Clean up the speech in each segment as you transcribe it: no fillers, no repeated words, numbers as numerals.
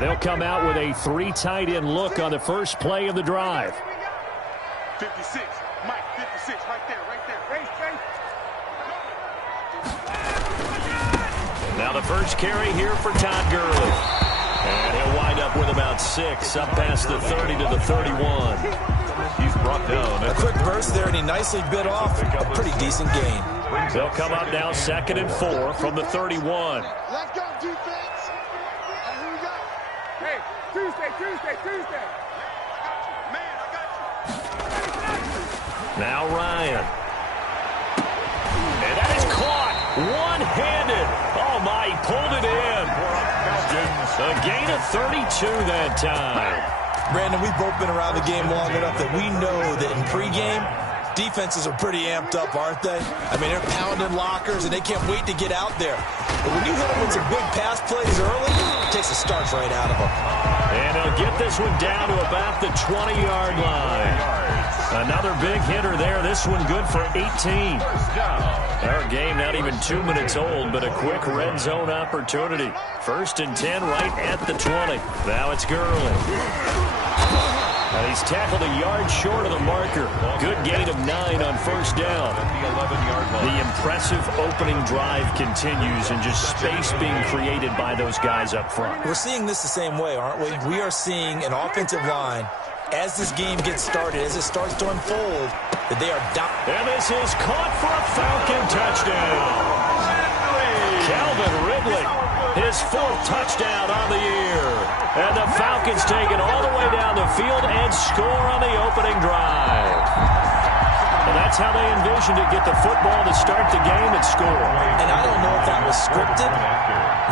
And they'll come out with a 3 tight end look on the first play of the drive. 56, Mike, 56, right there. Now the first carry here for Todd Gurley. And he'll wind up with about 6, up past the 30 to the 31. He's brought down. A quick burst there, and he nicely bit off a pretty decent gain. They'll come up now 2nd and 4 from the 31. Let's go, defense. And who we got? Hey, Tuesday. Man, I got you. Now Ryan. And that is caught one-handed. Oh, my, he pulled it in. A gain of 32 that time. Brandon, we've both been around the game long enough that we know that in pregame, defenses are pretty amped up, aren't they? I mean, they're pounding lockers, and they can't wait to get out there. But when you hit them with some big pass plays early, it takes the starch right out of them. And he'll get this one down to about the 20-yard line. Another big hitter there. This one good for 18. Our game not even 2 minutes old, but a quick red zone opportunity. 1st and 10 right at the 20. Now it's Gurley. And he's tackled a yard short of the marker. Good gain of 9 on 1st down. The impressive opening drive continues, and just space being created by those guys up front. We're seeing this the same way, aren't we? We are seeing an offensive line, as this game gets started, as it starts to unfold, that they are down. And this is caught for a Falcon touchdown. Calvin Ridley, his 4th touchdown on the year. And the Falcons take it all the way down the field and score on the opening drive. And that's how they envisioned it, get the football to start the game and score. And I don't know if that was scripted.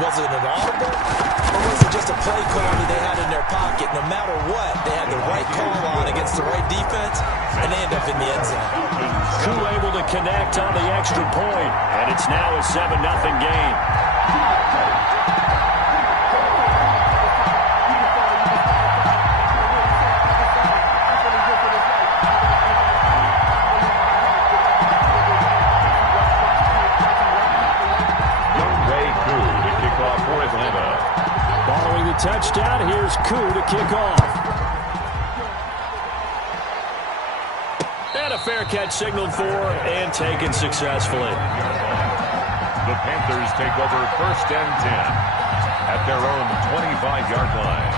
Was it an audible? Or was it just a play call that they had in their pocket? No matter what, they had the right call on against the right defense, and they end up in the end zone. Koo able to connect on the extra point, and it's now a 7-0 game. Following the touchdown, here's Koo to kick off. And a fair catch signaled for and taken successfully. The Panthers take over 1st and 10 at their own 25-yard line.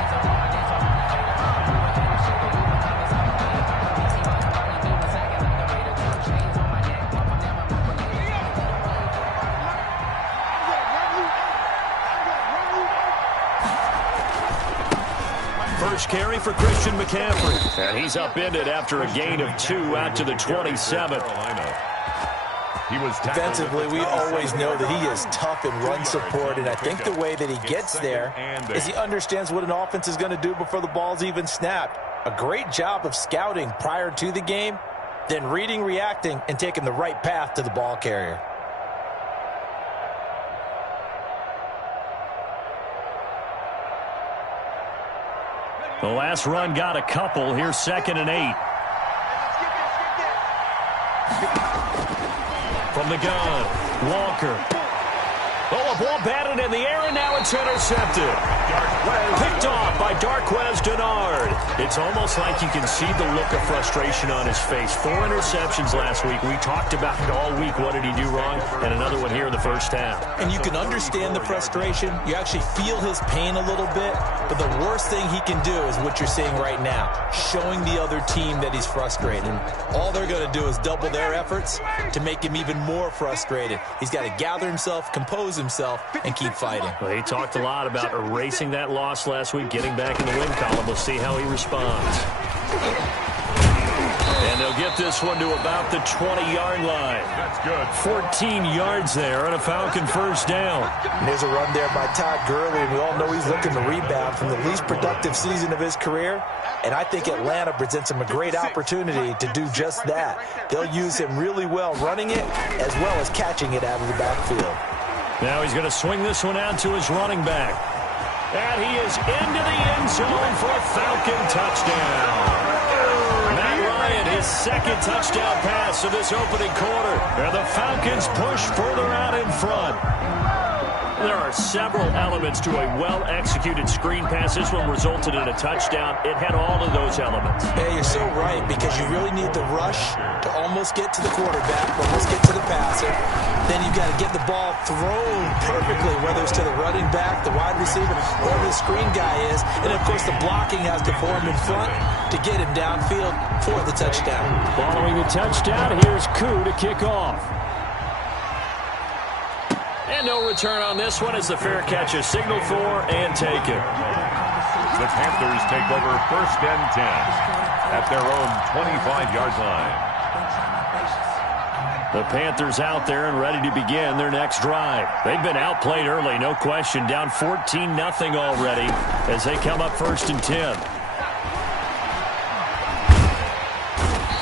First carry for Christian McCaffrey. And he's upended after a gain of 2 out to the 27. Defensively, we always know that he is tough in run support, and I think the way that he gets there is he understands what an offense is going to do before the ball's even snapped. A great job of scouting prior to the game, then reading, reacting, and taking the right path to the ball carrier. The last run got a couple. Here's 2nd and 8. From the gun, Walker. Oh, a ball batted in the air, and now it's intercepted. Picked off by Darquez Denard. It's almost like you can see the look of frustration on his face. 4 interceptions last week. We talked about it all week. What did he do wrong? And another one here in the 1st half. And you can understand the frustration. You actually feel his pain a little bit. But the worst thing he can do is what you're seeing right now, showing the other team that he's frustrated. All they're going to do is double their efforts to make him even more frustrated. He's got to gather himself, compose himself, and keep fighting. Well, he talked a lot about erasing that loss last week, getting back in the win column. We'll see how he responds. And they'll get this one to about the 20-yard line. That's good. 14 yards there and a Falcon 1st down. And there's a run there by Todd Gurley, and we all know he's looking to rebound from the least productive season of his career. And I think Atlanta presents him a great opportunity to do just that. They'll use him really well running it as well as catching it out of the backfield. Now he's going to swing this one out to his running back. And he is into the end zone for a Falcon touchdown. Matt Ryan, his 2nd touchdown pass of this opening quarter. And the Falcons push further out in front. There are several elements to a well-executed screen pass. This one resulted in a touchdown. It had all of those elements. Yeah, you're so right, because you really need the rush to almost get to the quarterback, almost get to the passer. Then you've got to get the ball thrown perfectly, whether it's to the running back, the wide receiver, whoever the screen guy is. And, of course, the blocking has to form in front to get him downfield for the touchdown. Following the touchdown, here's Koo to kick off. And no return on this one as the fair catch is signaled for and taken. The Panthers take over 1st and 10 at their own 25-yard line. The Panthers out there and ready to begin their next drive. They've been outplayed early, no question, down 14-0 already as they come up 1st and 10.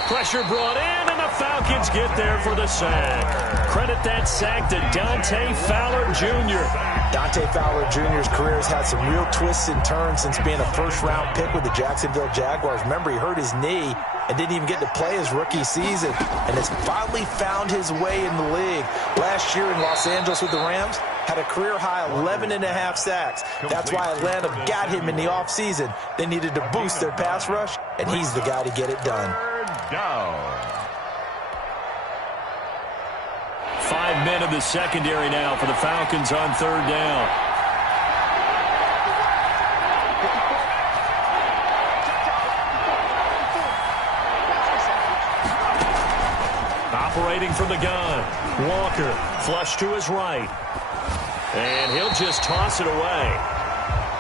Pressure brought in, and the Falcons get there for the sack. Credit that sack to Dante Fowler Jr. Dante Fowler Jr.'s career has had some real twists and turns since being a first-round pick with the Jacksonville Jaguars. Remember, he hurt his knee and didn't even get to play his rookie season, and has finally found his way in the league. Last year in Los Angeles with the Rams, had a career-high 11.5 sacks. That's why Atlanta got him in the offseason. They needed to boost their pass rush, and he's the guy to get it done. Down. 5 men in the secondary now for the Falcons on 3rd down. Operating from the gun, Walker, flush to his right. And he'll just toss it away.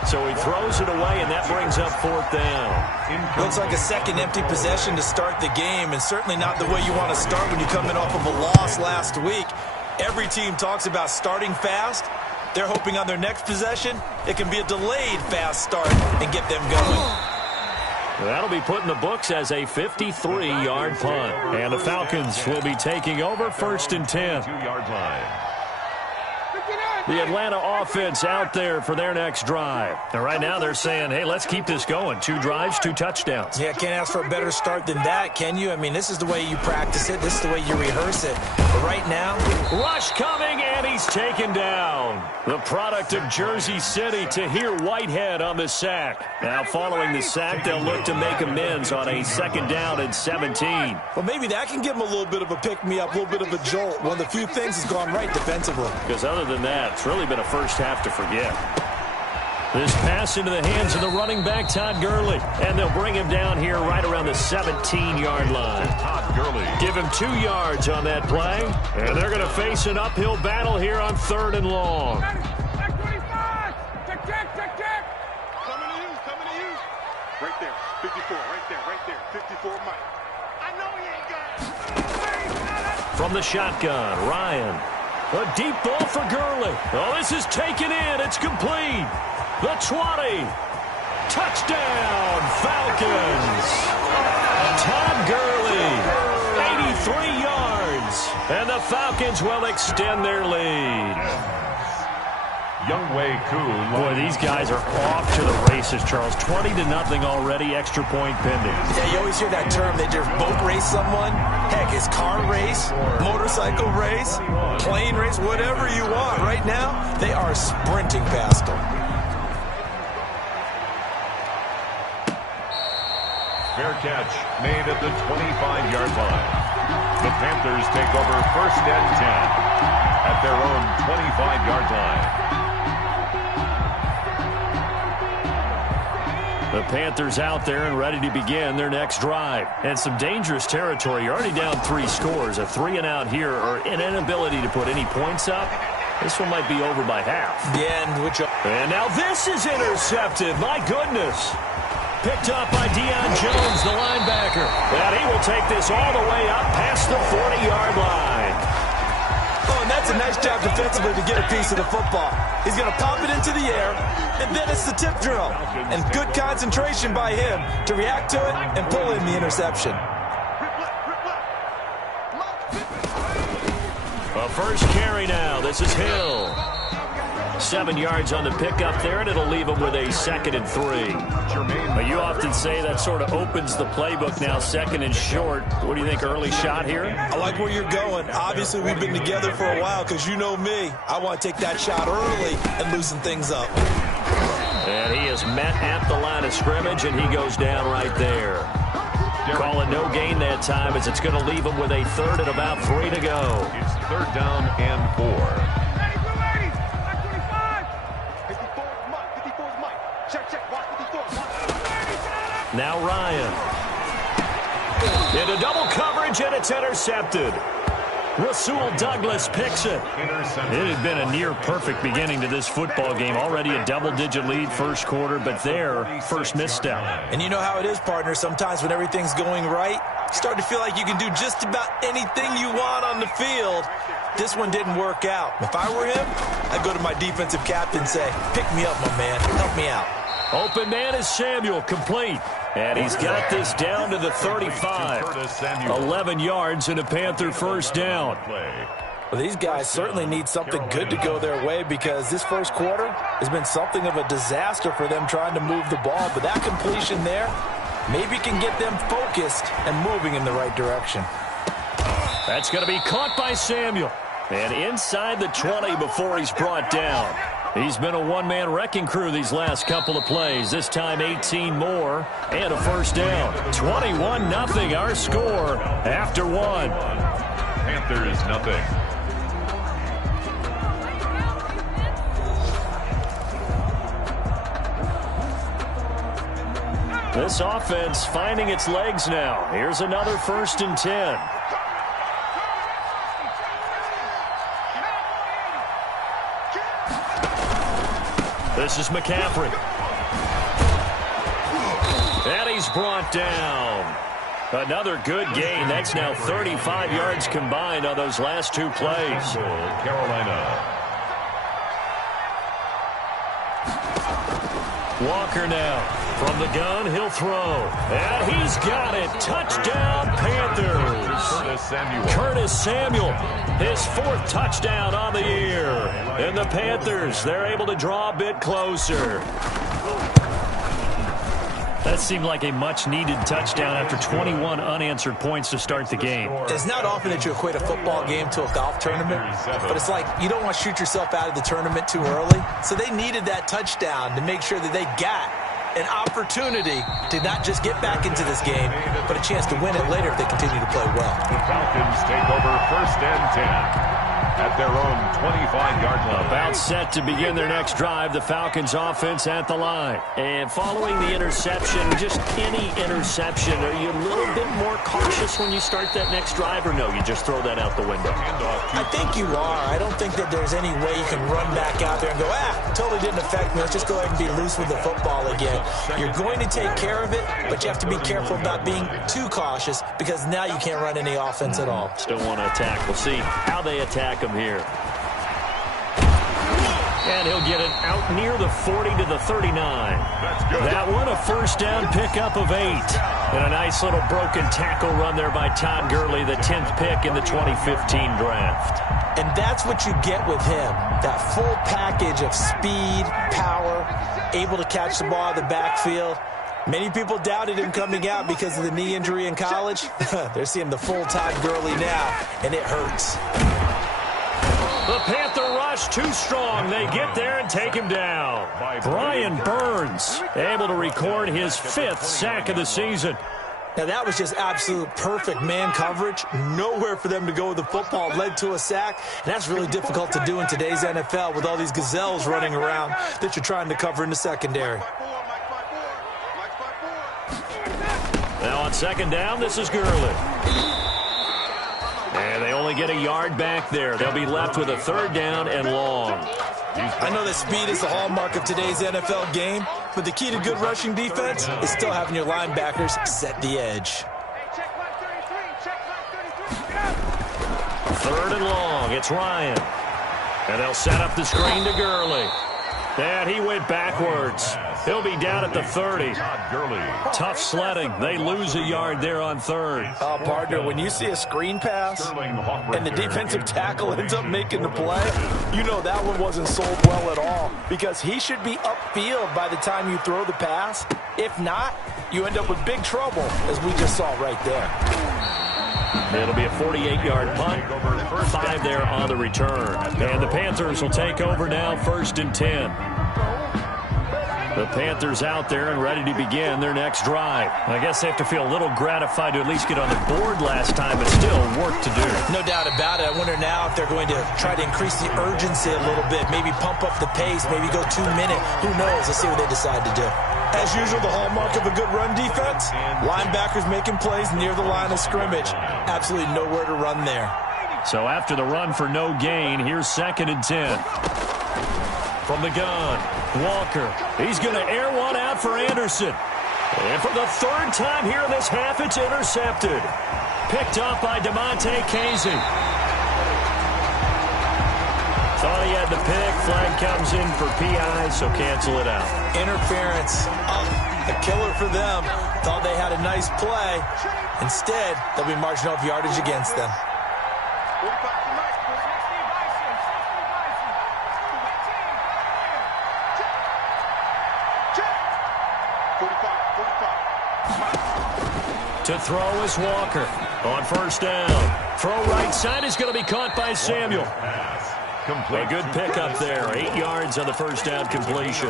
So he throws it away, and that brings up 4th down. Looks like a second empty possession to start the game, and certainly not the way you want to start when you're coming off of a loss last week. Every team talks about starting fast. They're hoping on their next possession, it can be a delayed fast start and get them going. That'll be put in the books as a 53-yard punt. And the Falcons will be taking over 1st and 10. 2-yard line. The Atlanta offense out there for their next drive. And right now they're saying, hey, let's keep this going. 2 drives, 2 touchdowns. Yeah, can't ask for a better start than that, can you? I mean, this is the way you practice it. This is the way you rehearse it. But right now, rush coming, and he's taken down. The product of Jersey City, Tahir Whitehead on the sack. Now following the sack, they'll look to make amends on a 2nd down and 17. Well, maybe that can give them a little bit of a pick-me-up, a little bit of a jolt. One of the few things has gone right defensively. Because other than that, it's really been a first half to forget. This pass into the hands of the running back, Todd Gurley. And they'll bring him down here right around the 17-yard line. Todd Gurley. Give him 2 yards on that play. And they're going to face an uphill battle here on 3rd and long. Coming to you. Right there, 54, right there. 54, Mike. I know he ain't got it. From the shotgun, Ryan. A deep ball for Gurley. Oh, this is taken in. It's complete. The 20. Touchdown, Falcons. Todd Gurley, 83 yards. And the Falcons will extend their lead. Younghoe Koo. Boy, these guys are off to the races, Charles. 20-0 already, extra point pending. Yeah, you always hear that term. They just boat race someone. Heck, it's car race, motorcycle race, plane race, whatever you want. Right now, they are sprinting past them. Fair catch made at the 25-yard line. The Panthers take over 1st and 10 at their own 25-yard line. The Panthers out there and ready to begin their next drive. And some dangerous territory. You're already down 3 scores. A 3-and-out here or an inability to put any points up. This one might be over by half. Yeah, and now this is intercepted. My goodness. Picked up by Deion Jones, the linebacker. And he will take this all the way up past the 40-yard line. Oh, and that's a nice job defensively to get a piece of the football. He's going to pop it into the air, and then it's the tip drill. And good concentration by him to react to it and pull in the interception. A first carry now. This is Hill. 7 yards on the pickup there, and it'll leave him with a 2nd and 3. But you often say that sort of opens the playbook now, 2nd and short. What do you think, early shot here? I like where you're going. Obviously, we've been together for a while because you know me. I want to take that shot early and loosen things up. And he is met at the line of scrimmage, and he goes down right there. Call it no gain that time as it's going to leave him with a 3rd and about 3 to go. It's 3rd down and 4. Now Ryan. Into double coverage, and it's intercepted. Rasul Douglas picks it. It had been a near-perfect beginning to this football game. Already a double-digit lead first quarter, but their first misstep. And you know how it is, partner. Sometimes when everything's going right, you start to feel like you can do just about anything you want on the field. This one didn't work out. If I were him, I'd go to my defensive captain and say, pick me up, my man. Help me out. Open man is Samuel, complete. And he's got this down to the 35. 11 yards and a Panther first down. Well, these guys certainly need something good to go their way because this first quarter has been something of a disaster for them trying to move the ball. But that completion there maybe can get them focused and moving in the right direction. That's going to be caught by Samuel. And inside the 20 before he's brought down. He's been a one-man wrecking crew these last couple of plays. This time 18 more and a first down. 21-0 our score after 1. Panthers nothing. This offense finding its legs now. Here's another 1st and 10. This is McCaffrey. And he's brought down. Another good gain. That's now 35 yards combined on those last 2 plays. Carolina. Walker now. From the gun, he'll throw. And he's got it. Touchdown, Panthers. Curtis Samuel. His 4th touchdown on the year. And the Panthers, they're able to draw a bit closer. That seemed like a much-needed touchdown after 21 unanswered points to start the game. It's not often that you equate a football game to a golf tournament, but it's like you don't want to shoot yourself out of the tournament too early. So they needed that touchdown to make sure that they got an opportunity to not just get back into this game, but a chance to win it later if they continue to play well. The Falcons take over 1st and 10. At their own 25-yard line. About set to begin their next drive. The Falcons offense at the line. And following the interception, just any interception, are you a little bit more cautious when you start that next drive, or no, you just throw that out the window? I think you are. I don't think that there's any way you can run back out there and go, totally didn't affect me. Let's just go ahead and be loose with the football again. You're going to take care of it, but you have to be careful about being too cautious because now you can't run any offense at all. Still want to attack. We'll see how they attack him here. And he'll get it out near the 40 to the 39. That one, a first down pickup of 8. And a nice little broken tackle run there by Todd Gurley, the 10th pick in the 2015 draft. And that's what you get with him, that full package of speed, power, able to catch the ball in the backfield. Many people doubted him coming out because of the knee injury in college. They're seeing the full Todd Gurley now, and it hurts. The Panther rush too strong. They get there and take him down. Brian Burns able to record his 5th sack of the season. Now, that was just absolute perfect man coverage. Nowhere for them to go with the football. Led to a sack. And that's really difficult to do in today's NFL with all these gazelles running around that you're trying to cover in the secondary. Now on 2nd down, this is Gurley. And they only get a yard back there. They'll be left with a 3rd down and long. I know that speed is the hallmark of today's NFL game, but the key to good rushing defense is still having your linebackers set the edge. 3rd and long. It's Ryan. And they'll set up the screen to Gurley. And he went backwards. He'll be down at the 30. Tough sledding. They lose a yard there on third. Partner, when you see a screen pass and the defensive tackle ends up making the play, you know that one wasn't sold well at all, because he should be upfield by the time you throw the pass. If not, you end up with big trouble, as we just saw right there. It'll be a 48-yard punt, 5 there on the return. And the Panthers will take over now, 1st and 10. The Panthers out there and ready to begin their next drive. I guess they have to feel a little gratified to at least get on the board last time, but still work to do. No doubt about it. I wonder now if they're going to try to increase the urgency a little bit, maybe pump up the pace, maybe go 2 minute. Who knows? Let's see what they decide to do. As usual, the hallmark of a good run defense, linebackers making plays near the line of scrimmage. Absolutely nowhere to run there. So after the run for no gain, here's 2nd and 10. From the gun, Walker. He's going to air one out for Anderson. And for the 3rd time here in this half, it's intercepted. Picked up by DeMonte Casey. Thought he had the pick. Flag comes in for PI, so cancel it out. Interference. A killer for them. Thought they had a nice play. Instead, they'll be marching off yardage against them. To throw is Walker on 1st down. Throw right side is going to be caught by Samuel. A good pickup there. 8 yards on the 1st down completion.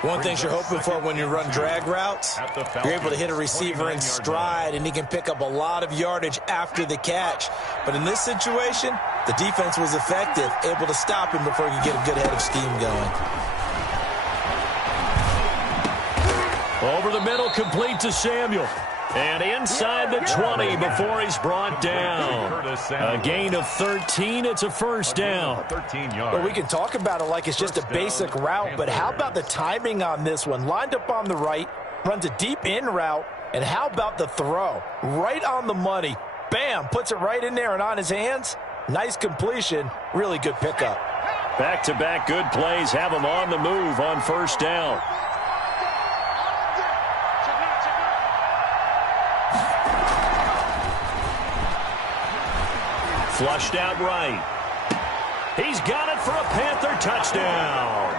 One thing you're hoping for when you run drag routes, you're able to hit a receiver in stride, and he can pick up a lot of yardage after the catch. But in this situation, the defense was effective, able to stop him before he could get a good head of steam going. Over the middle, complete to Samuel. And inside the 20 before he's brought down. A gain of 13. It's a 1st down. Well, we can talk about it like it's just a basic route, but how about the timing on this one? Lined up on the right, runs a deep in route, and how about the throw? Right on the money. Bam, puts it right in there and on his hands. Nice completion. Really good pickup. Back-to-back good plays have him on the move on 1st down. Flushed out right. He's got it for a Panther touchdown.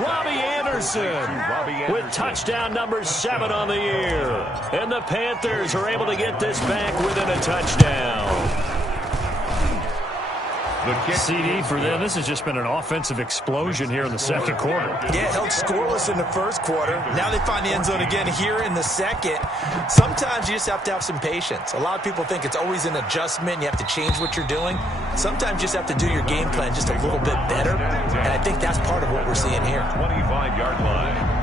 Robbie Anderson with touchdown number 7 on the year. And the Panthers are able to get this back within a touchdown. CD for them. This has just been an offensive explosion here in the 2nd quarter. Yeah, held scoreless in the 1st quarter. Now they find the end zone again here in the 2nd. Sometimes you just have to have some patience. A lot of people think it's always an adjustment. You have to change what you're doing. Sometimes you just have to do your game plan just a little bit better. And I think that's part of what we're seeing here. 25-yard line.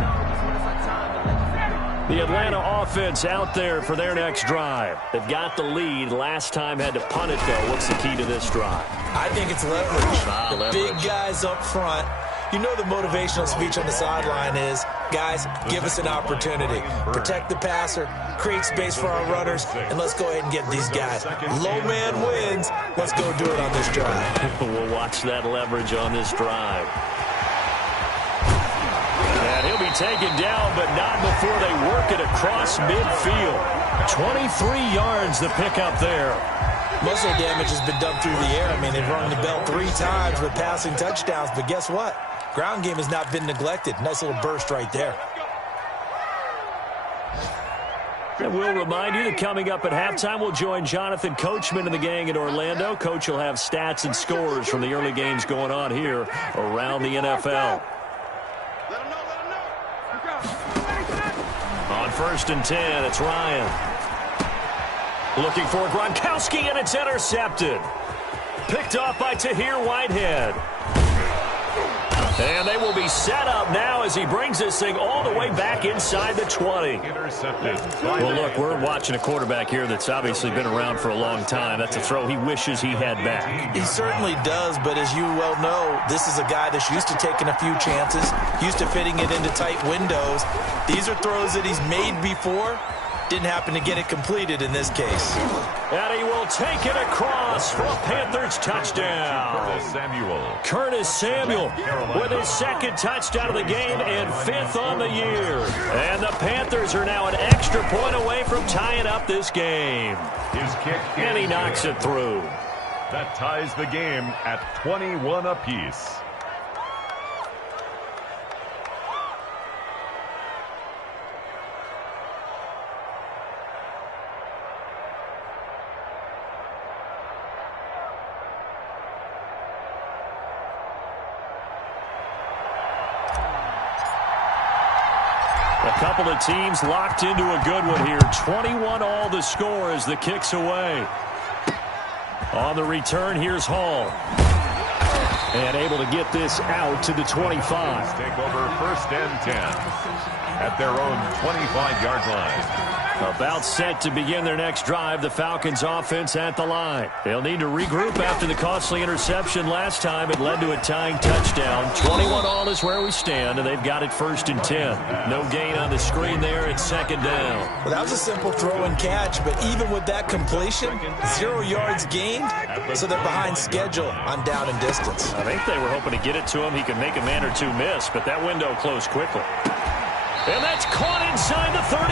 The Atlanta offense out there for their next drive. They've got the lead. Last time had to punt it, though. What's the key to this drive? I think it's leverage. The big guys up front. You know the motivational speech on the sideline is, guys, give us an opportunity. Protect the passer, create space for our runners, and let's go ahead and get these guys. Low man wins. Let's go do it on this drive. We'll watch that leverage on this drive. And he'll be taken down, but not before they work it across midfield. 23 yards the pickup there. Most of the damage has been done through the air. I mean, they've rung the bell 3 times with passing touchdowns, but guess what? Ground game has not been neglected. Nice little burst right there. And we'll remind you that coming up at halftime, we'll join Jonathan Coachman and the gang in Orlando. Coach will have stats and scores from the early games going on here around the NFL. On 1st and 10, it's Ryan. Looking for Gronkowski, and it's intercepted. Picked off by Tahir Whitehead. And they will be set up now as he brings this thing all the way back inside the 20. Well, look, we're watching a quarterback here that's obviously been around for a long time. That's a throw he wishes he had back. He certainly does, but as you well know, this is a guy that's used to taking a few chances, used to fitting it into tight windows. These are throws that he's made before, Didn't happen to get it completed in this case. And he will take it across for a Panthers touchdown. Curtis Samuel with his second touchdown of the game and 5th on the year. And the Panthers are now an extra point away from tying up this game. His kick, and he knocks it through. That ties the game at 21 apiece. A couple of teams locked into a good one here. 21 all the score as the kick's away. On the return, here's Hall. And able to get this out to the 25. Take over 1st and 10 at their own 25-yard line. About set to begin their next drive, the Falcons offense at the line. They'll need to regroup after the costly interception last time. It led to a tying touchdown. 21 all is where we stand, and they've got it 1st and 10. No gain on the screen there. It's 2nd down. Well, that was a simple throw and catch, but even with that completion, 0 yards gained, so they're behind schedule on down and distance. I think they were hoping to get it to him. He could make a man or two miss, but that window closed quickly. And that's caught inside the 35.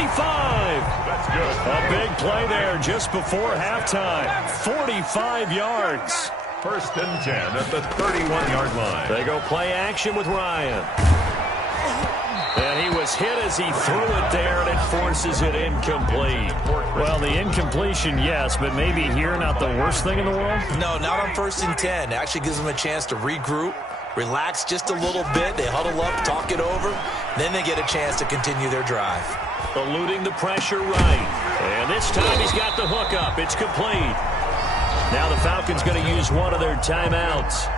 That's good. A big play there just before halftime. 45 yards. 1st and 10 at the 31-yard line. They go play action with Ryan. And he was hit as he threw it there, and it forces it incomplete. Well, the incompletion, yes, but maybe here not the worst thing in the world? No, not on 1st and 10. It actually gives them a chance to regroup, relax just a little bit. They huddle up, talk it over. Then they get a chance to continue their drive. Eluding the pressure right. And this time he's got the hook up. It's complete. Now the Falcons going to use one of their timeouts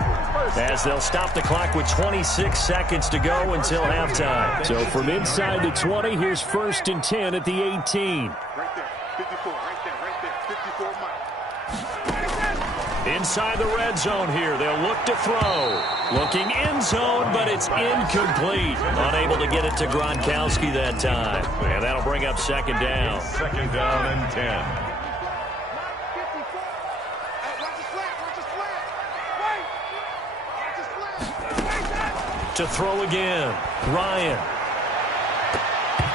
as they'll stop the clock with 26 seconds to go until halftime. So from inside the 20, here's 1st and 10 at the 18. Right there, 54, right there, 54 Mike. Inside the red zone here, they'll look to throw. Looking end zone, but it's incomplete. Unable to get it to Gronkowski that time. And that'll bring up 2nd down. 2nd down and 10. To throw again. Ryan.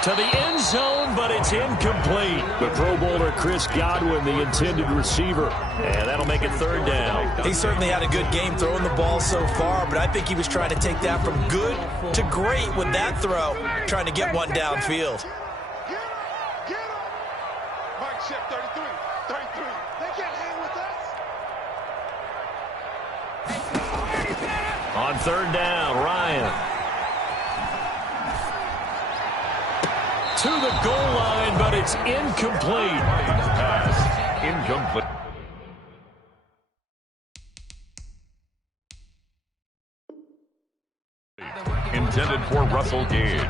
To the end zone, but it's incomplete. The Pro Bowler Chris Godwin, the intended receiver. And that'll make it 3rd down. He certainly had a good game throwing the ball so far, but I think he was trying to take that from good to great with that throw, trying to get one downfield. Get him! Mike, check 33. 33. They can't hang with us. On 3rd down, Ryan. To the goal line, but it's incomplete. Pass incomplete. Intended for Russell Gage.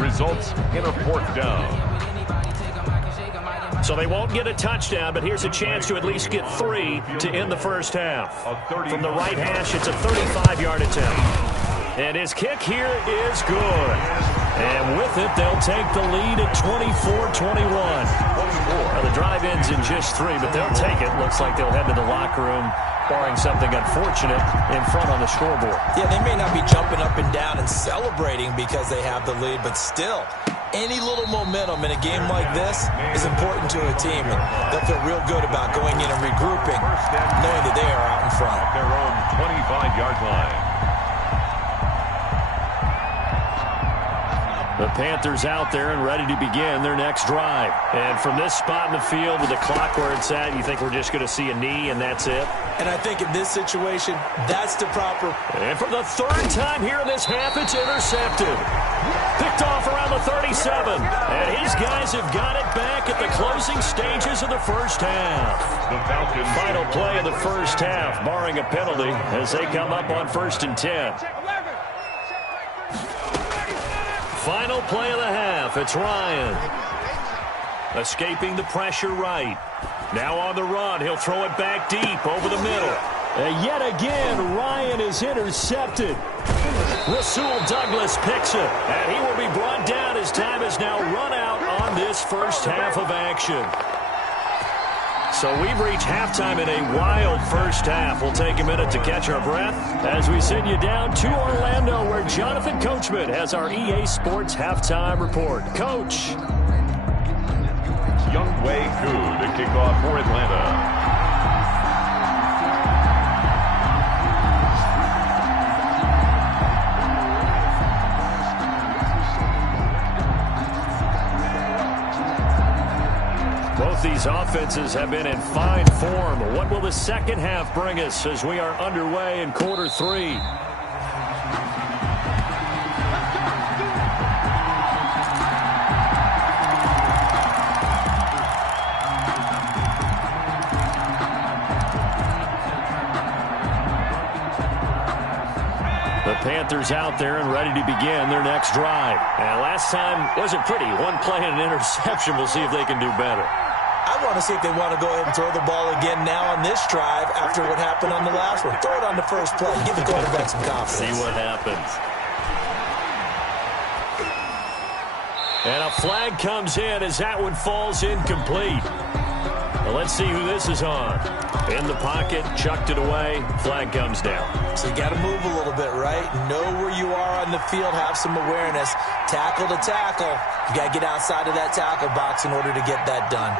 Results in a 4th down. So they won't get a touchdown, but here's a chance to at least get 3 to end the first half. From the right hash, it's a 35-yard attempt. And his kick here is good. And with it, they'll take the lead at 24-21. Now, the drive ends in just 3, but they'll take it. Looks like they'll head to the locker room, barring something unfortunate, in front on the scoreboard. Yeah, they may not be jumping up and down and celebrating because they have the lead, but still, any little momentum in a game like this is important to a team. And they'll feel real good about going in and regrouping, knowing that they are out in front. Their own 25-yard line. The Panthers out there and ready to begin their next drive. And from this spot in the field with the clock where it's at, you think we're just going to see a knee and that's it? And I think in this situation, that's the proper. And for the 3rd time here in this half, it's intercepted. Picked off around the 37. And his guys have got it back at the closing stages of the first half. The Falcons. Final play of the first half, barring a penalty, as they come up on 1st and 10. Final play of the half. It's Ryan. Escaping the pressure right. Now on the run. He'll throw it back deep over the middle. And yet again, Ryan is intercepted. Rasul Douglas picks it. And he will be brought down as time is now run out on this this first half of action. So we've reached halftime in a wild first half. We'll take a minute to catch our breath as we send you down to Orlando, where Jonathan Coachman has our EA Sports halftime report. Coach. Younghoe Koo to kick off for Atlanta. Both these offenses have been in fine form. What will the second half bring us as we are underway in quarter three? The Panthers out there and ready to begin their next drive. And last time wasn't pretty. One play and an interception. We'll see if they can do better. I want to see if they want to go ahead and throw the ball again now on this drive after what happened on the last one. Throw it on the first play. Give the quarterback some confidence. See what happens. And a flag comes in as that one falls incomplete. Well, let's see who this is on. In the pocket, chucked it away, flag comes down. So you got to move a little bit, right? Know where you are on the field, have some awareness. Tackle to tackle. You got to get outside of that tackle box in order to get that done.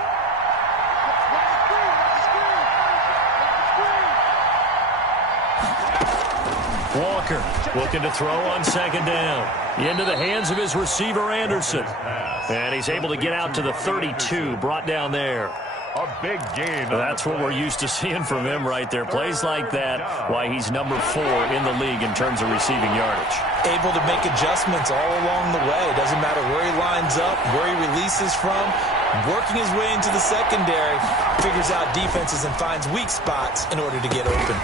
Walker looking to throw on second down. Into the hands of his receiver, Anderson. And he's able to get out to the 32, brought down there. A big gain. That's what we're used to seeing from him right there. Plays like that, why he's number 4 in the league in terms of receiving yardage. Able to make adjustments all along the way. Doesn't matter where he lines up, where he releases from. Working his way into the secondary, figures out defenses and finds weak spots in order to get open.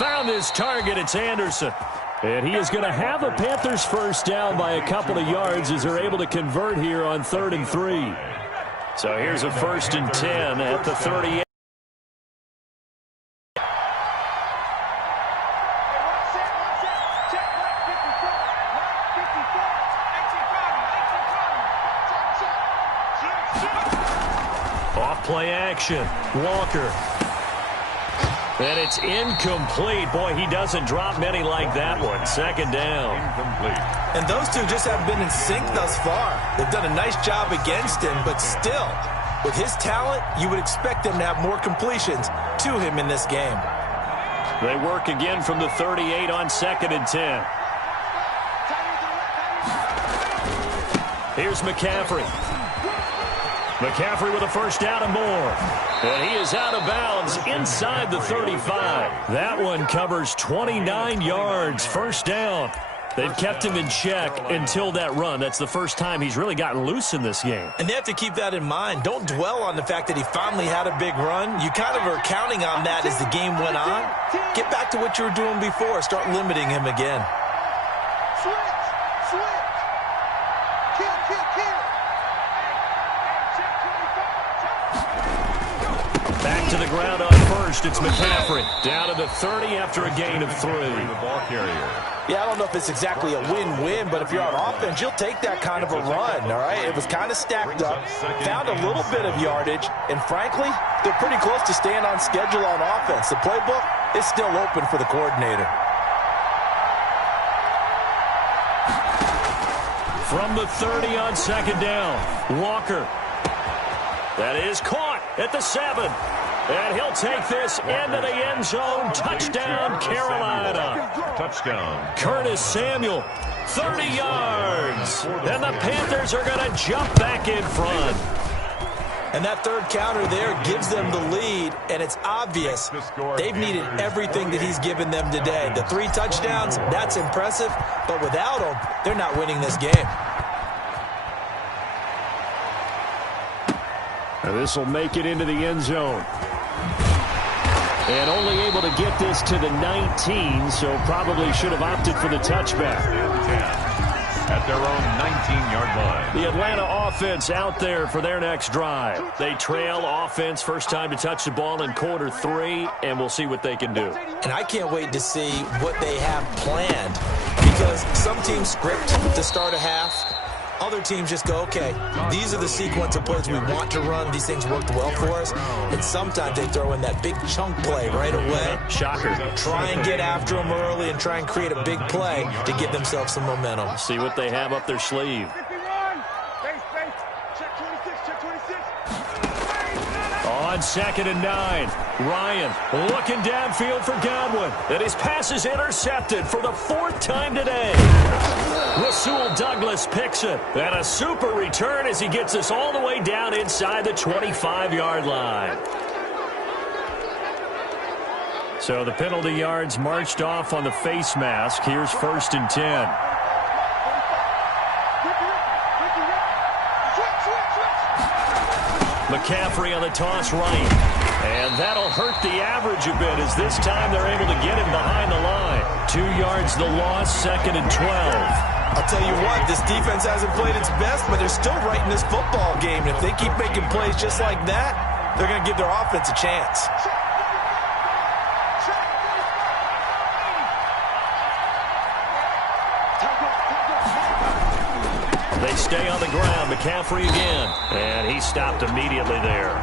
Found his target. It's Anderson. And he is going to have a Panthers first down by a couple of yards as they're able to convert here on 3rd and 3. So here's a 1st and 10 at the 38. Off play action. Walker. And it's incomplete. Boy, he doesn't drop many like that one. 2nd down. Incomplete. And those two just haven't been in sync thus far. They've done a nice job against him, but still, with his talent, you would expect them to have more completions to him in this game. They work again from the 38 on 2nd and 10. Here's McCaffrey. McCaffrey with a first down and more. And he is out of bounds inside the 35. That one covers 29 yards. First down. They've kept him in check until that run. That's the first time he's really gotten loose in this game. And they have to keep that in mind. Don't dwell on the fact that he finally had a big run. You kind of are counting on that as the game went on. Get back to what you were doing before. Start limiting him again. Back to the ground on first. It's McCaffrey. Down to the 30 after a gain of 3. The ball carrier. Yeah, I don't know if it's exactly a win-win, but if you're on offense, you'll take that kind of a run, all right? It was kind of stacked up, found a little bit of yardage, and frankly, they're pretty close to staying on schedule on offense. The playbook is still open for the coordinator. From the 30 on 2nd down, Walker. That is caught at the 7. And he'll take this into the end zone. Touchdown, Carolina. Touchdown. Curtis Samuel, 30 yards. And the Panthers are going to jump back in front. And that third counter there gives them the lead, and it's obvious they've needed everything that he's given them today. The 3 touchdowns, that's impressive, but without him, they're not winning this game. And this will make it into the end zone. And only able to get this to the 19, so probably should have opted for the touchback. At their own 19-yard line. The Atlanta offense out there for their next drive. They trail offense, first time to touch the ball in quarter 3, and we'll see what they can do. And I can't wait to see what they have planned, because some teams script to start a half. Other teams just go, okay, these are the sequence of plays we want to run. These things worked well for us. And sometimes they throw in that big chunk play right away. Shocker. Try and get after them early and try and create a big play to give themselves some momentum. See what they have up their sleeve. On 2nd and 9, Ryan looking downfield for Godwin. And his pass is intercepted for the 4th time today. Rasul Douglas picks it. And a super return as he gets us all the way down inside the 25-yard line. So the penalty yards marched off on the face mask. Here's 1st and 10. McCaffrey on the toss right. And that'll hurt the average a bit as this time they're able to get him behind the line. 2 yards the loss, 2nd and 12. I'll tell you what, this defense hasn't played its best, but they're still right in this football game. And if they keep making plays just like that, they're going to give their offense a chance. They stay on the ground. McCaffrey again. And he stopped immediately there.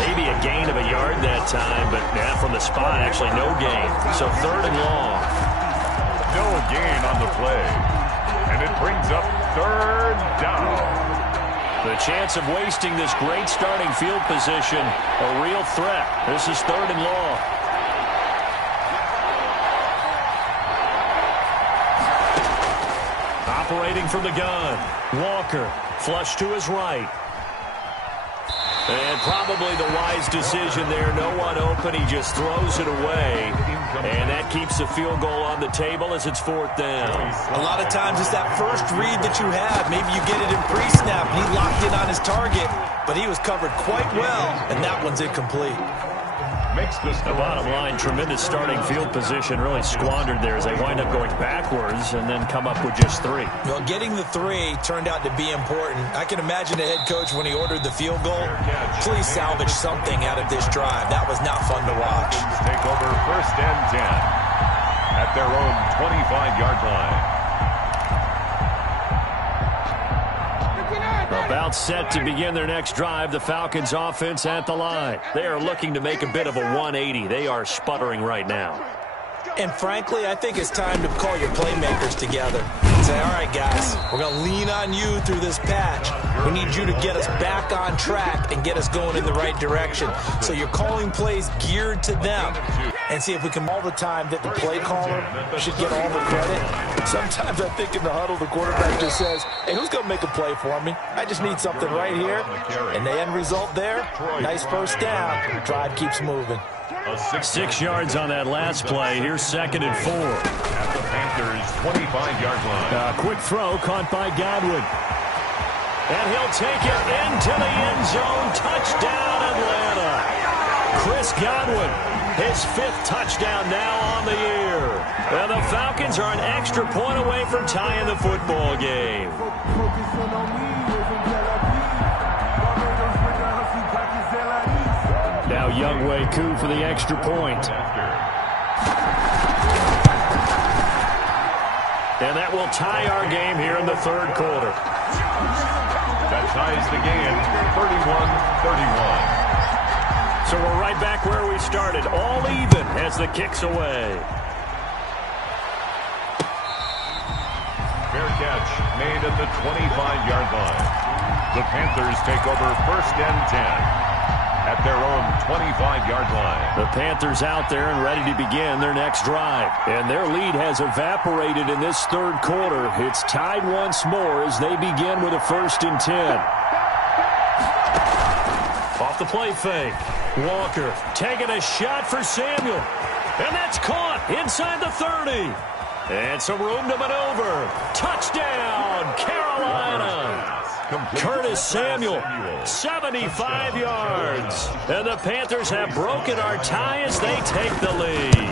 Maybe a gain of a yard that time, but now from the spot, actually no gain. So 3rd and long. No gain on the play. And it brings up 3rd down. The chance of wasting this great starting field position, a real threat. This is 3rd and long. Operating from the gun. Walker, flush to his right. And probably the wise decision there. No one open. He just throws it away. And that keeps the field goal on the table as it's 4th down. A lot of times it's that first read that you have. Maybe you get it in pre-snap. He locked in on his target, but he was covered quite well, and that one's incomplete. The bottom line, tremendous starting field position, really squandered there as they wind up going backwards and then come up with just 3. Well, getting the 3 turned out to be important. I can imagine the head coach when he ordered the field goal. Please salvage something out of this drive. That was not fun to watch. Take over 1st and 10 at their own 25-yard line. About set to begin their next drive, the Falcons offense at the line. They are looking to make a bit of a 180. They are sputtering right now. And frankly, I think it's time to call your playmakers together. Say, all right, guys, we're going to lean on you through this patch. We need you to get us back on track and get us going in the right direction. So you're calling plays geared to them. And see if we can all the time that the play caller should get all the credit. Sometimes I think in the huddle, the quarterback just says, hey, who's going to make a play for me? I just need something right here. And the end result there, nice 1st down. The drive keeps moving. 6 yards on that last play. Here's 2nd and 4. At the Panthers' 25-yard line. Quick throw caught by Godwin. And he'll take it into the end zone. Touchdown, Atlanta. Chris Godwin, his 5th touchdown now on the year. And the Falcons are an extra point away from tying the football game. Now Younghoe Koo for the extra point. And that will tie our game here in the 3rd quarter. That ties the game 31-31. So we're right back where we started, all even as the kick's away. Fair catch made at the 25-yard line. The Panthers take over 1st and 10 at their own 25-yard line. The Panthers out there and ready to begin their next drive. And their lead has evaporated in this 3rd quarter. It's tied once more as they begin with a 1st and 10. Off the play fake. Walker taking a shot for Samuel. And that's caught inside the 30. And some room to maneuver. Touchdown, Carolina. Curtis Samuel, 75 yards. And the Panthers have broken our tie as they take the lead.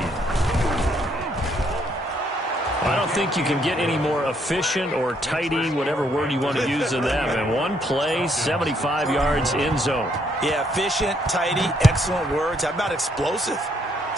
I don't think you can get any more efficient or tidy, whatever word you want to use in that. And one play, 75 yards in zone. Yeah, efficient, tidy, excellent words. How about explosive?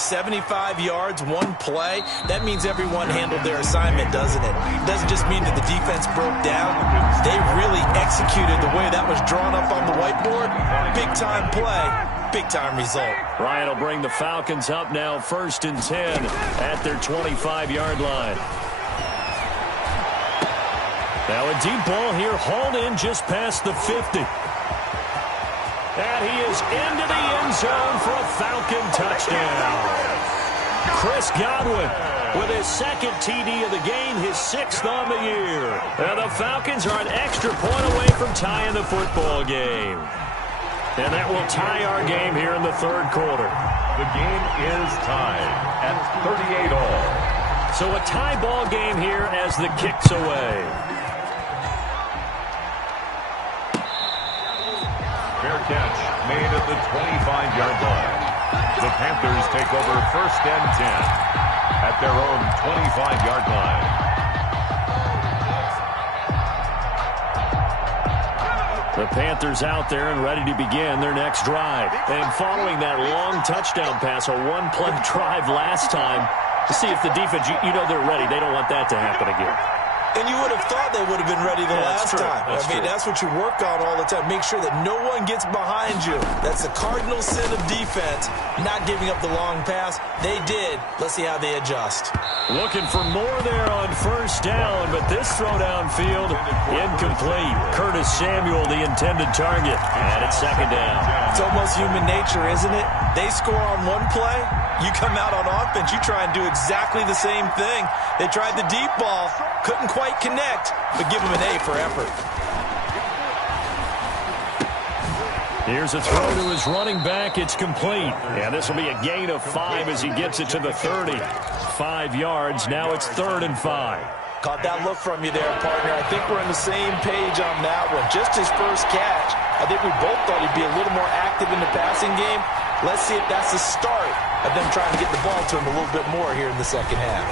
75 yards, one play. That means everyone handled their assignment, doesn't it? It doesn't just mean that the defense broke down. They really executed the way that was drawn up on the whiteboard. Big-time play, big-time result. Ryan will bring the Falcons up now, 1st and 10 at their 25-yard line. Now a deep ball here, hauled in just past the 50. And he is into the end zone for a Falcon touchdown. Chris Godwin with his 2nd TD of the game, his 6th on the year. And the Falcons are an extra point away from tying the football game. And that will tie our game here in the 3rd quarter. The game is tied at 38 all. So a tie ball game here as the kick's away. Fair catch made at the 25-yard line. The Panthers take over 1st and 10 at their own 25-yard line. The Panthers out there and ready to begin their next drive. And following that long touchdown pass, a one-play drive last time, to see if the defense, you know they're ready. They don't want that to happen again. And you would have thought they would have been ready the last time. That's what you work on all the time. Make sure that no one gets behind you. That's the cardinal sin of defense, not giving up the long pass. They did. Let's see how they adjust. Looking for more there on 1st down, but this throw downfield incomplete. Curtis Samuel, the intended target, and it's 2nd down. It's almost human nature, isn't it? They score on one play. You come out on offense, you try and do exactly the same thing. They tried the deep ball, couldn't quite connect, but give them an A for effort. Here's a throw to his running back. It's complete. And this will be a gain of 5 as he gets it to the 30. 5 yards. Now it's 3rd and 5. Caught that look from you there, partner. I think we're on the same page on that one. Just his first catch. I think we both thought he'd be a little more active in the passing game. Let's see if that's the start of them trying to get the ball to him a little bit more here in the 2nd half.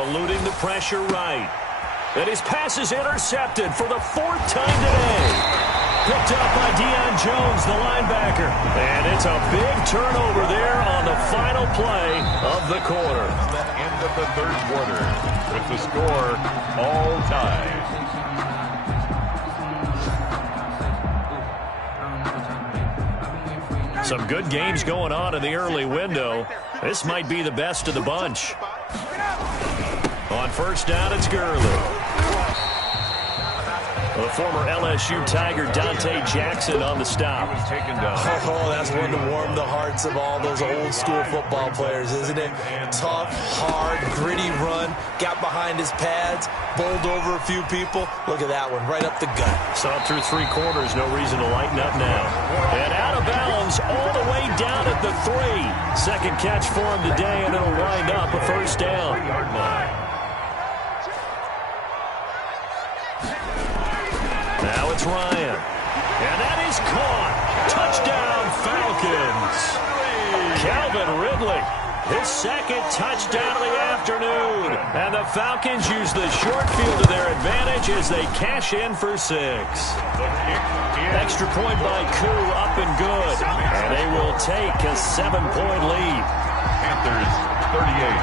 Eluding the pressure right. And his pass is intercepted for the 4th time today. Picked up by Deion Jones, the linebacker. And it's a big turnover there on the final play of the quarter. End of the 3rd quarter with the score all tied. Some good games going on in the early window. This might be the best of the bunch. On 1st down, it's Gurley. The former LSU Tiger Dante Jackson on the stop. Oh, that's one to warm the hearts of all those old school football players, isn't it? Tough, hard, gritty run. Got behind his pads, bowled over a few people. Look at that one, right up the gut. Saw through 3 quarters, no reason to lighten up now. And out of bounds, all the way down at the 3. 2nd catch for him today, and it'll wind up a 1st down. Now it's Ryan. And that is caught. Touchdown, Falcons. Calvin Ridley, his 2nd touchdown of the afternoon. And the Falcons use the short field to their advantage as they cash in for 6. Extra point by Koo, up and good. And they will take a 7-point lead. Panthers 38.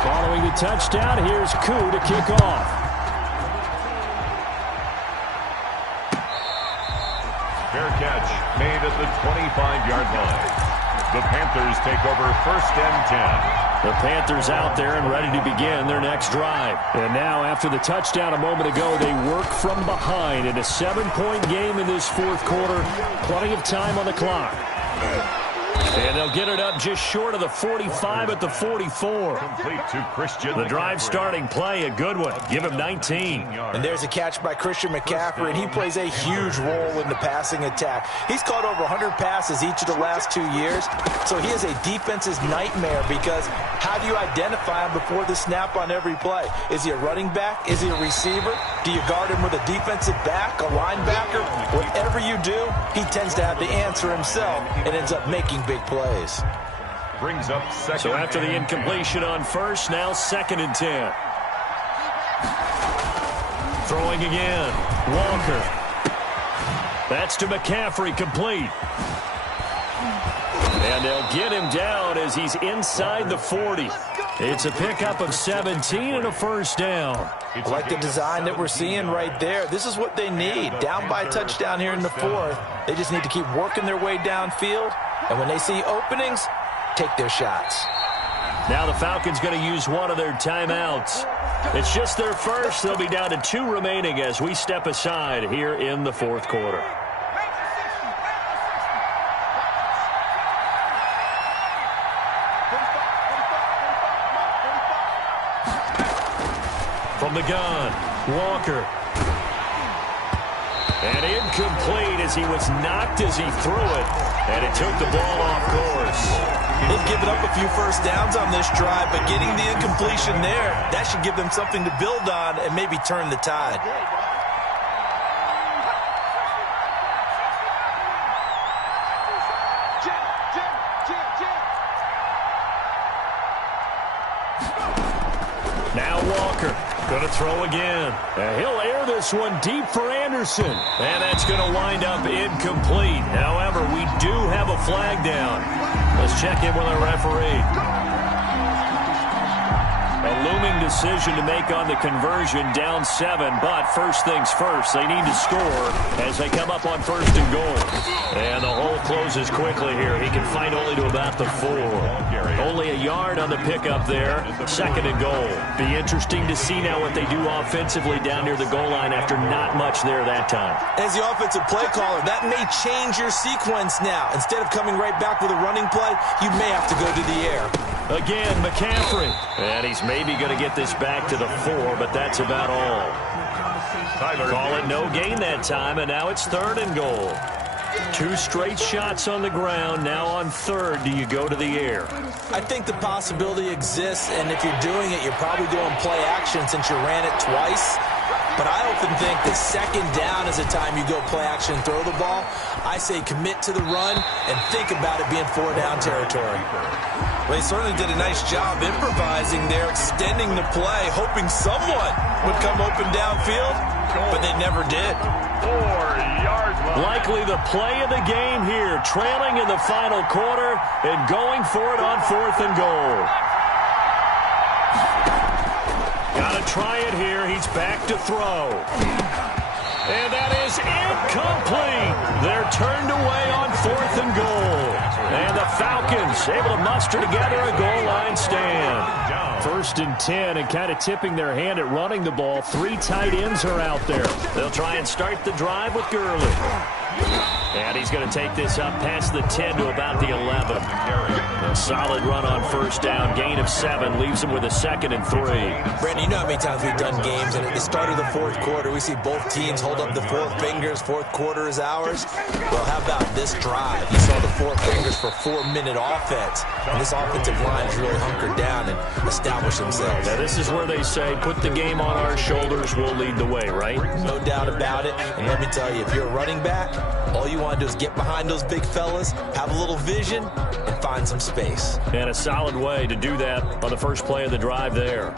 Following the touchdown, here's Koo to kick off. Fair catch made at the 25-yard line. The Panthers take over 1st and 10. The Panthers out there and ready to begin their next drive. And now, after the touchdown a moment ago, they work from behind in a 7-point game in this 4th quarter. Plenty of time on the clock. And they'll get it up just short of the 45 at the 44. Complete to Christian. The drive starting play, a good one. Give him 19. And there's a catch by Christian McCaffrey, and he plays a huge role in the passing attack. He's caught over 100 passes each of the last 2 years, so he is a defense's nightmare because how do you identify him before the snap on every play? Is he a running back? Is he a receiver? Do you guard him with a defensive back, a linebacker? Whatever you do, he tends to have the answer himself and ends up making big plays. Brings up 2nd. So after the incompletion on 1st, now 2nd and 10. Throwing again. Walker. That's to McCaffrey, complete. And they'll get him down as he's inside the 40. It's a pickup of 17 and a first down. I like the design that we're seeing right there. This is what they need. Down by a touchdown here in the fourth. They just need to keep working their way downfield. And when they see openings, take their shots. Now the Falcons going to use one of their timeouts. It's just their first. They'll be down to 2 remaining as we step aside here in the fourth quarter. From the gun, Walker. And incomplete as he was knocked as he threw it. And it took the ball off course. They've given up a few first downs on this drive, but getting the incompletion there, that should give them something to build on and maybe turn the tide. Now Walker. Going to throw again. He'll air this one deep for Anderson. And that's going to wind up incomplete. However, we do have a flag down. Let's check in with our referee. A looming decision to make on the conversion, down 7. But first things first, they need to score as they come up on first and goal. And the hole closes quickly here. He can find only to about the 4. Only a yard on the pickup there. Second and goal. Be interesting to see now what they do offensively down near the goal line after not much there that time. As the offensive play caller, that may change your sequence now. Instead of coming right back with a running play, you may have to go to the air. Again, McCaffrey. And he's maybe going to get this back to the 4, but that's about all. Call it no gain that time, and now it's third and goal. 2 straight shots on the ground. Now on third, do you go to the air? I think the possibility exists, and if you're doing it, you're probably doing play action since you ran it twice. But I often think that second down is a time you go play action and throw the ball. I say commit to the run and think about it being 4-down territory. Well, he certainly did a nice job improvising there, extending the play, hoping someone would come open downfield, but they never did. 4-yard line. Likely the play of the game here, trailing in the final quarter and going for it on fourth and goal. Got to try it here. He's back to throw. And that is incomplete. They're turned away on fourth and goal. And the Falcons able to muster together a goal line stand. First and 10, and kind of tipping their hand at running the ball. 3 tight ends are out there. They'll try and start the drive with Gurley. And he's going to take this up past the 10 to about the 11. A solid run on first down. Gain of 7 leaves him with a 2nd and 3. Brandon, you know how many times we've done games, and at the start of the fourth quarter, we see both teams hold up the 4 fingers. Fourth quarter is ours. Well, how about this drive? You saw the 4 fingers for 4-minute offense. And this offensive line is really hunkered down and established themselves. Now, this is where they say, put the game on our shoulders, we'll lead the way, right? No doubt about it. And let me tell you, if you're a running back, all you want to do is get behind those big fellas, have a little vision, and find some space. And a solid way to do that on the first play of the drive there.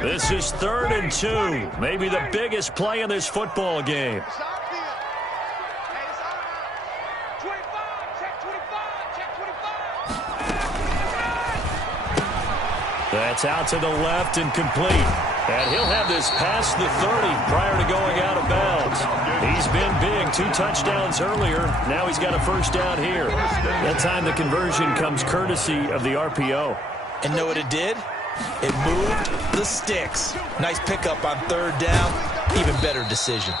This is 3rd and 2. Maybe the biggest play in this football game. That's out to the left and complete. And he'll have this past the 30 prior to going out of bounds. He's been big. 2 touchdowns earlier. Now he's got a first down here. That time the conversion comes courtesy of the RPO. And know what it did? It moved the sticks. Nice pickup on 3rd down. Even better decision.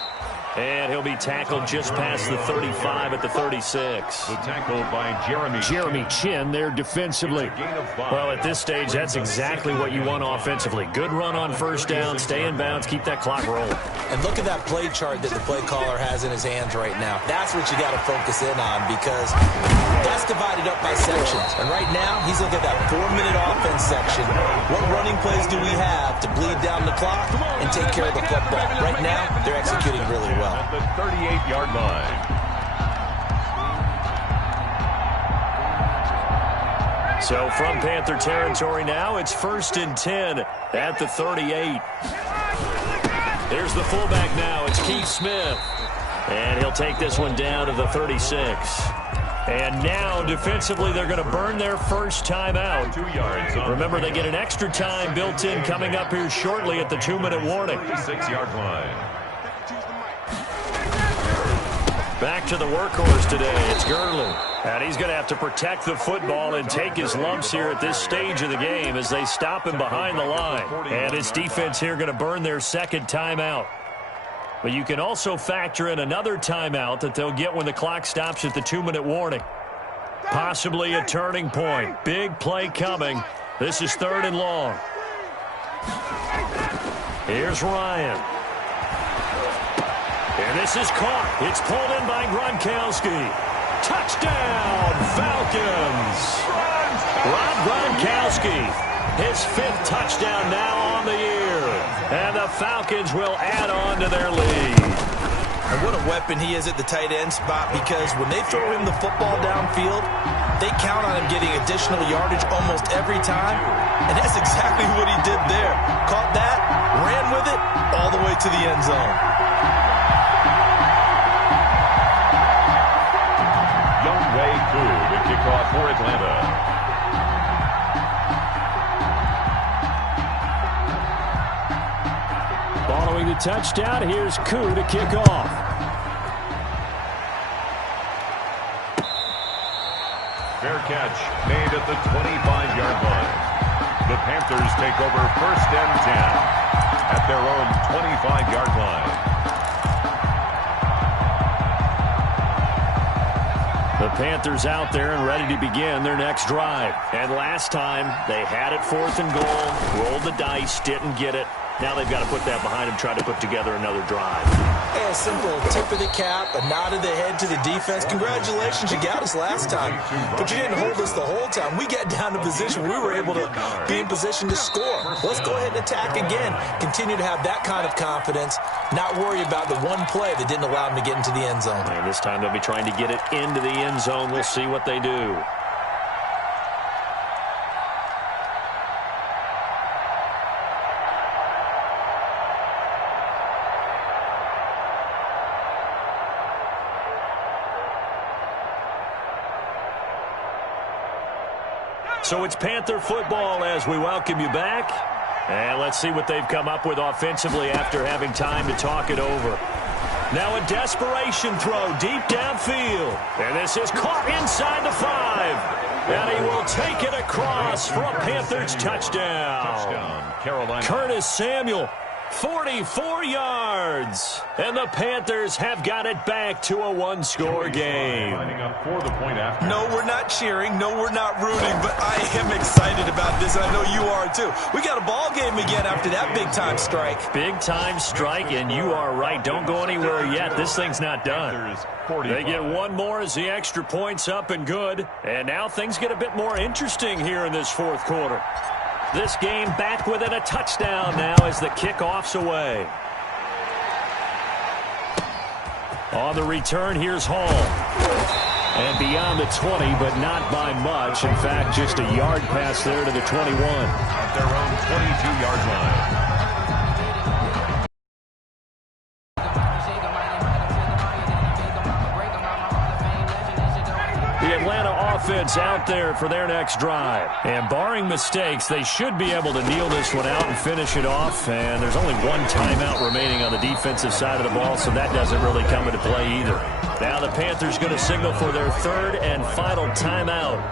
And he'll be tackled just past the 35 at the 36. The tackle by Jeremy Chin there defensively. Well, at this stage, that's exactly what you want offensively. Good run on first down, stay in bounds, keep that clock rolling. And look at that play chart that the play caller has in his hands right now. That's what you got to focus in on because that's divided up by sections. And right now, he's looking at that 4-minute offense section. What running plays do we have to bleed down the clock and take care of the football? Right now, they're executing really well. at the 38-yard line. So from Panther territory now, it's 1st and 10 at the 38. Here's the fullback now. It's Keith Smith. And he'll take this one down to the 36. And now, defensively, they're going to burn their first timeout. 2 yards. Remember, they get an extra time built in coming up here shortly at the 2-minute warning. 6-yard line. Back to the workhorse today. It's Gurley. And he's going to have to protect the football and take his lumps here at this stage of the game as they stop him behind the line. And this defense here going to burn their second timeout. But you can also factor in another timeout that they'll get when the clock stops at the 2-minute warning. Possibly a turning point. Big play coming. This is 3rd and long. Here's Ryan. And this is caught. It's pulled in by Gronkowski. Touchdown, Falcons. Rob Gronkowski, his 5th touchdown now on the year. And the Falcons will add on to their lead. And what a weapon he is at the tight end spot, because when they throw him the football downfield, they count on him getting additional yardage almost every time. And that's exactly what he did there. Caught that, ran with it, all the way to the end zone. Younghoe Koo to kick off for Atlanta. Following the touchdown, here's Koo to kick off. Fair catch made at the 25-yard line. The Panthers take over 1st and 10 at their own 25-yard line. The Panthers out there and ready to begin their next drive. And last time, they had it 4th and goal, rolled the dice, didn't get it. Now they've got to put that behind them, try to put together another drive. Hey, a simple tip of the cap, a nod of the head to the defense. Congratulations, you got us last time. But you didn't hold us the whole time. We got down to position. We were able to be in position to score. Let's go ahead and attack again. Continue to have that kind of confidence. Not worry about the one play that didn't allow them to get into the end zone. And this time they'll be trying to get it into the end zone. We'll see what they do. So it's Panther football as we welcome you back. And let's see what they've come up with offensively after having time to talk it over. Now a desperation throw deep downfield. And this is caught inside the 5. And he will take it across for a Panthers touchdown. Carolina. Curtis Samuel, 44 yards. And the Panthers have got it back to a one-score game. Lining up for the point after. No, we're not cheering. No, we're not rooting. But I am excited about this. I know you are, too. We got a ball game again after that big-time strike. Big-time strike, and you are right. Don't go anywhere yet. This thing's not done. They get one more as the extra point's up and good. And now things get a bit more interesting here in this 4th quarter. This game back within a touchdown now as the kickoff's away. On the return, here's Hall. And beyond the 20, but not by much. In fact, just a yard pass there to the 21. At their own 22-yard line. The Atlanta offense out there for their next drive. And barring mistakes, they should be able to kneel this one out and finish it off. And there's only one timeout remaining on the defensive side of the ball, so that doesn't really come into play either. Now the Panthers going to signal for their 3rd and final timeout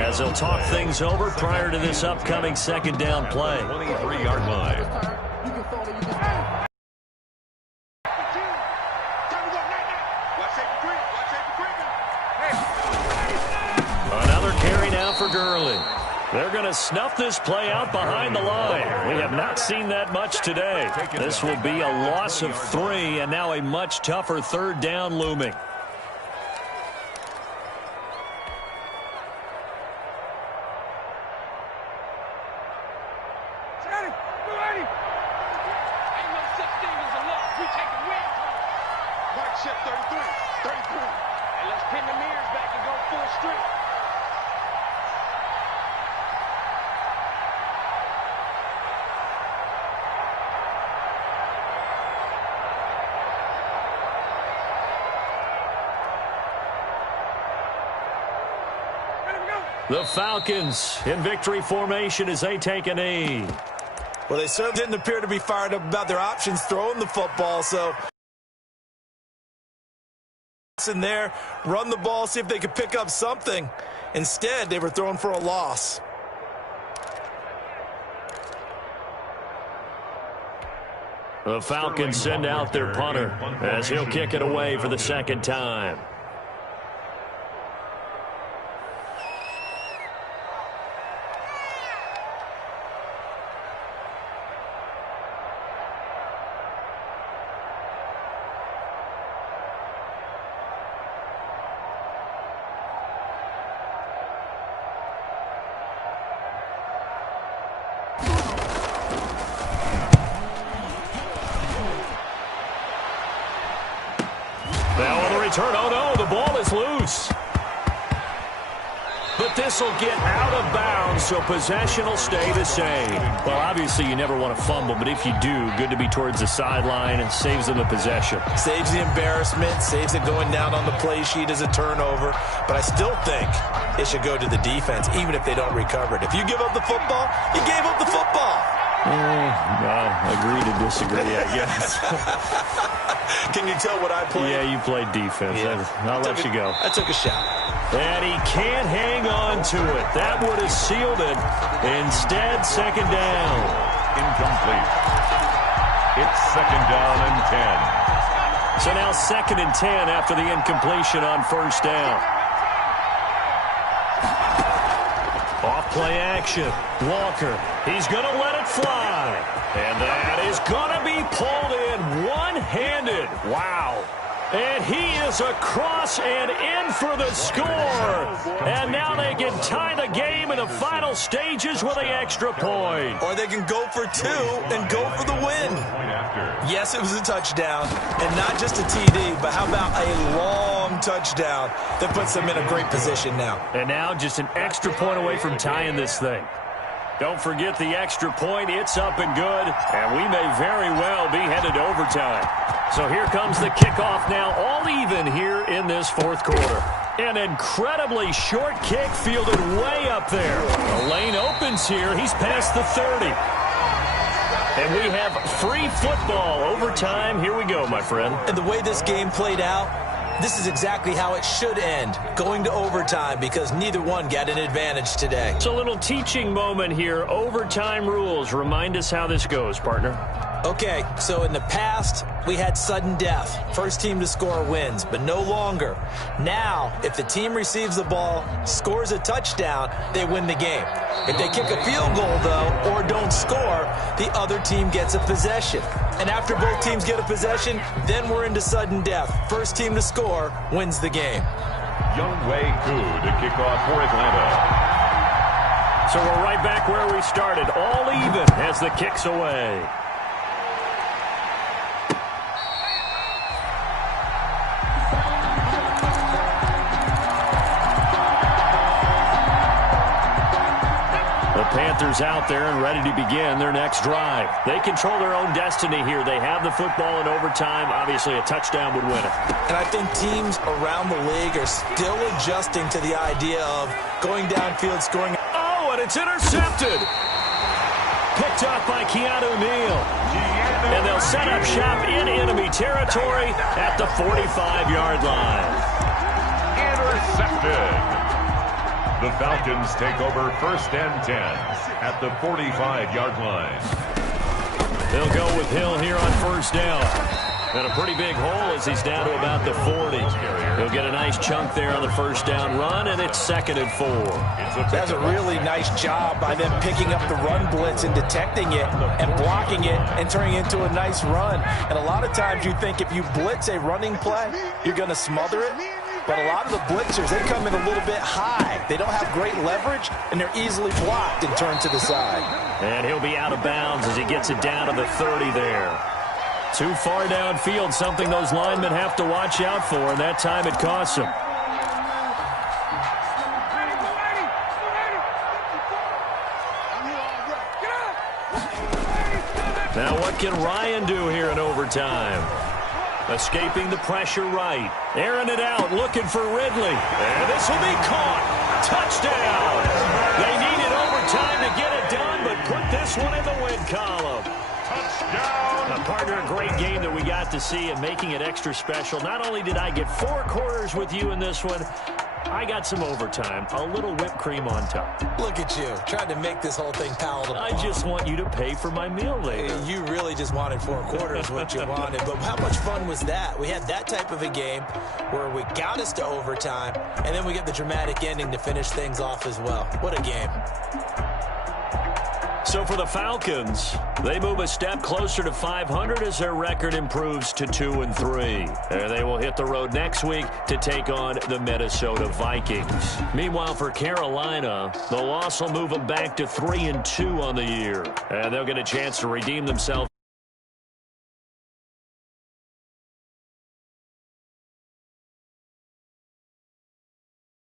as they'll talk things over prior to this upcoming 2nd down play. 23-yard line. For Gurley. They're going to snuff this play out behind the line. We have not seen that much today. This will be a loss of 3, and now a much tougher 3rd down looming. The Falcons in victory formation as they take a knee. Well, they certainly didn't appear to be fired up about their options throwing the football, so in there, run the ball, see if they could pick up something. Instead, they were throwing for a loss. The Falcons send out their punter as he'll kick it away for the second time. Now on the return, oh no, the ball is loose. But this will get out of bounds, so possession will stay the same. Well, obviously you never want to fumble, but if you do, good to be towards the sideline and saves them the possession. Saves the embarrassment, saves it going down on the play sheet as a turnover. But I still think it should go to the defense, even if they don't recover it. If you give up the football, you gave up the football. Agree to disagree, I guess. Can you tell what I played? Yeah, you played defense. Yeah. I'll let you go. I took a shot. And he can't hang on to it. That would have sealed it. Instead, second down. Incomplete. It's second down and 10. So now second and 10 after the incompletion on first down. Off-play action. Walker. He's going to let it fly. And that is going to be pulled in one-handed. Wow. And he is across and in for the score. And now they can tie the game in the final stages with an extra point. Or they can go for two and go for the win. Yes, it was a touchdown. And not just a TD, but how about a long touchdown that puts them in a great position now. And now just an extra point away from tying this thing. Don't forget the extra point. It's up and good. And we may very well be headed to overtime. So here comes the kickoff now, all even here in this fourth quarter. An incredibly short kick fielded way up there. The lane opens here. He's past the 30. And we have free football. Overtime. Here we go, my friend. And the way this game played out, this is exactly how it should end, going to overtime, because neither one got an advantage today. It's a little teaching moment here. Overtime rules. Remind us how this goes, partner. Okay, so in the past, we had sudden death. First team to score wins, but no longer. Now, if the team receives the ball, scores a touchdown, they win the game. If they kick a field goal, though, or don't score, the other team gets a possession. And after both teams get a possession, then we're into sudden death. First team to score wins the game. Younghoe Koo to kick off for Atlanta. So we're right back where we started, all even as the kick's away. Panthers out there and ready to begin their next drive. They control their own destiny here. They have the football in overtime. Obviously, a touchdown would win it. And I think teams around the league are still adjusting to the idea of going downfield, scoring. Oh, and it's intercepted. Picked up by Keanu Neal. And they'll set up shop in enemy territory at the 45-yard line. Intercepted. The Falcons take over first and 10 at the 45-yard line. They'll go with Hill here on first down. And a pretty big hole as he's down to about the 40. He'll get a nice chunk there on the first down run, and it's second and 4. That's a really nice job by them picking up the run blitz and detecting it and blocking it and turning it into a nice run. And a lot of times you think if you blitz a running play, you're going to smother it. But a lot of the blitzers, they come in a little bit high. They don't have great leverage, and they're easily blocked and turned to the side. And he'll be out of bounds as he gets it down to the 30 there. Too far downfield, something those linemen have to watch out for, and that time it costs them. Now what can Ryan do here in overtime? Escaping the pressure right. Airing it out, looking for Ridley. And this will be caught. Touchdown! They needed overtime to get it done, but put this one in the win column. Touchdown! Partner, a great game that we got to see and making it extra special. Not only did I get 4 quarters with you in this one, I got some overtime, a little whipped cream on top. Look at you, trying to make this whole thing palatable. I just want you to pay for my meal later. You really just wanted 4 quarters, what you wanted. But how much fun was that? We had that type of a game where we got us to overtime, and then we get the dramatic ending to finish things off as well. What a game. So for the Falcons, they move a step closer to 500 as their record improves to 2-3. And they will hit the road next week to take on the Minnesota Vikings. Meanwhile, for Carolina, the loss will move them back to 3-2 on the year. And they'll get a chance to redeem themselves.